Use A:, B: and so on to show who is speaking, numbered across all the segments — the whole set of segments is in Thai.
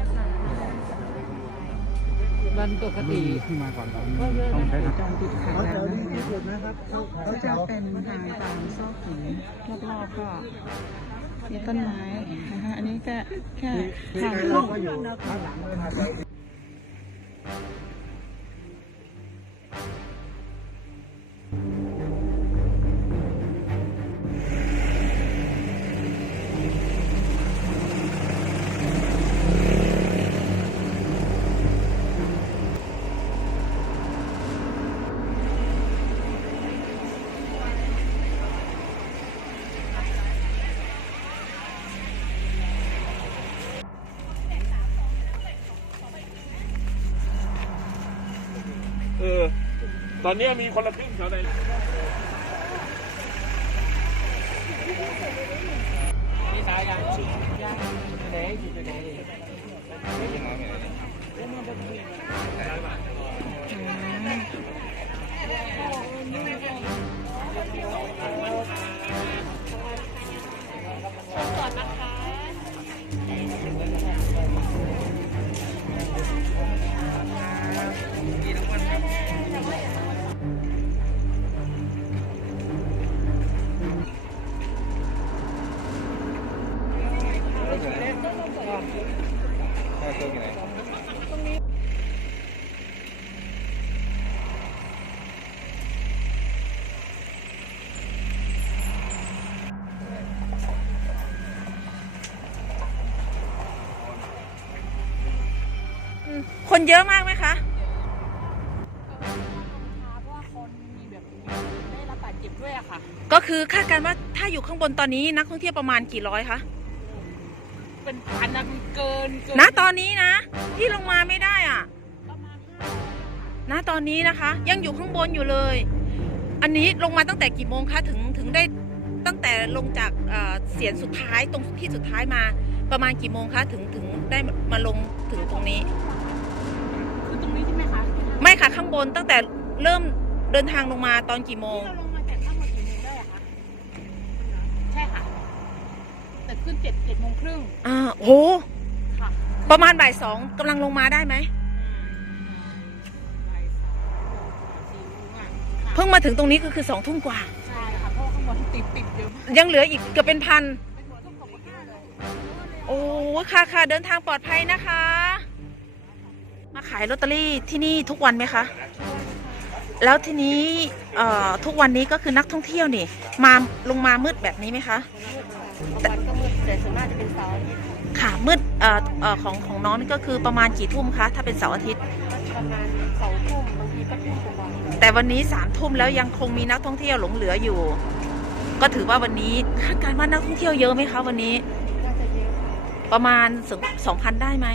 A: ากค่ะวันปกติ
B: ขึ้นมาก่อนเราต้องใช้ทาง
C: ตอนปิดขายแล้
D: วขาจะเป็นทางตามซอกหินรอบๆก็มีต้นไม้นะคะอันนี้ก็แค่ทางขึ้น
C: เลยครับ
E: เออ ตอนนี้มีคนละครึ่งแถวไหน
A: นี่สายยังยังเด็กอยู่เด็ก
F: คนเยอะมากไหมคะ
D: เพราะว่าคนมีแบบได้รับบาดเจ็บด้วยอะค่ะ
F: ก็คือคาดการณ์ว่าถ้าอยู่ข้างบนตอนนี้นักท่องเที่ยวประมาณกี่ร้อยคะ
D: เป็นพันนะเกินเกิน
F: ณตอนนี้นะที่ลงมาไม่ได้อะ
D: ประมาณห้า
F: ณตอนนี้นะคะ ยังอยู่ข้างบนอยู่เลย อันนี้ลงมาตั้งแต่กี่โมงคะถึงถึงได้ตั้งแต่ลงจากเอ่อเสียนสุดท้ายตรงที่สุดท้ายมา ประมาณกี่โมงคะถึงถึงได้มาลงถึงตรงนี้
D: คือตรงนี้ใช่ ไหมคะ
F: ไม่ค่ะข้างบนตั้งแต่เริ่มเดินทางลงมาตอนกี่โมง
D: ที่เราลงมาจากข้างบนกี่โมงได้อะคะใช่ค่ะ แต่ขึ้นเจ็ดเจ็ดโมงครึ่ง
F: อ่าโห
D: ค่ะ
F: ประมาณบ่ายสองกำลังลงมาได้ไหม
D: บ่ายสามสี่โมงอะค่ะ
F: เพิ่งมาถึงตรงนี้ก็คือสองทุ่มกว่า
D: ใช่ค่ะเพราะว่าข้างบนติดติดเยอะมาก
F: ยังเหลืออีกเกือบเป็นพัน
D: เป็นหัวต้องขอบคุณมากเลย
F: โอ้ค่ะค่ะเดินทางปลอดภัยนะคะ มาขายลอตเตอรี่ที่นี่ทุกวันไหมคะ แล้วทีนี้เอ่อทุกวันนี้ก็คือนักท่องเที่ยวนี่ มาลงมามืดแบบนี้ไหมคะ
D: วันก็มืดแต่ส่วนมากจะเป็นเสาร์อาทิตย์
F: ค่ะมืดเอ่อเอ่อของของน้องนี่ก็คือประมาณกี่ทุ่มคะถ้าเป็นเสาร์อาทิตย์
D: ประมาณสองทุ่มบางทีก็ทุ่มกว่า
F: แต่วันนี้สามทุ่มแล้วยังคงมีนักท่องเที่ยวหลงเหลืออยู่ ก็ถือว่าวันนี้คาดการณ์ว่านักท่องเที่ยวเยอะไหมคะวันนี้
D: น่าจะเยอะค่ะ
F: ประมาณสองพันได้ไหม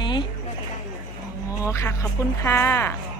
F: ค่ะ ขอบคุณค่ะ